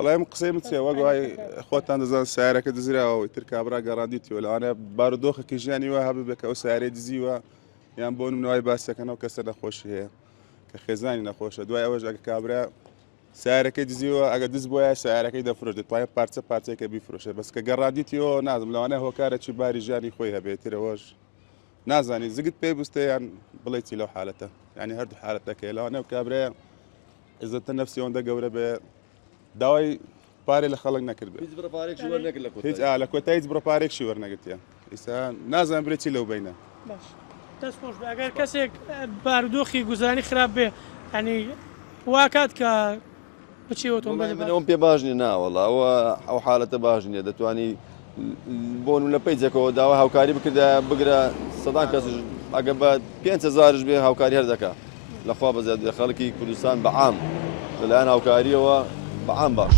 والله من قسيمة سي وقاي خوتان دزان سعرك دزرا وتركب راجع راديتي ولا أنا باردوخ كيجاني وهاب بك أو سعر دزيوا يعني بون من واي باسك أنا وكسر نخوش هي كخزاني نخوش دواي أوج كابرا سعرك دزيوا أجا دزبويا سعرك إذا فرج طيب بارتس كبيفروش بس كجراديتيو نازم لو أنا هو كارت شباري جاني خويها بيتي روج نازاني زقت بيبستي يعني بليتي لو حالته يعني هرد حالته كيلو أنا وكابرا إذا نفسي وندا جورة داوي باري اللي خلقنا كربه هیچ برپارێک شووەر نەکرد لە هیچ کۆتایی على كوتايز برباريك شو ورنا قلت يا إنسان نازم بريتي لو بينا باش دەست خۆش بێ ئەگەر کەسێک بارودۆخی گوزانی خراپ بێ ینی واکات کە بچێ وڵای ئۆتۆمبیل منەوەم پێ باش نیە ناوەڵا ئەو حالەتە باش نییە دەتوانی بۆن لە پەیجێکەوە داوا هاوکاری بکردا بگرە سەدان کەس ئەگە بە 5,000 بێ هاوکاری هەر دەکات لەخوا بەزیاد خەڵکی کوردستان بەعام لەلایەن هاوکاریەوە بەعام باش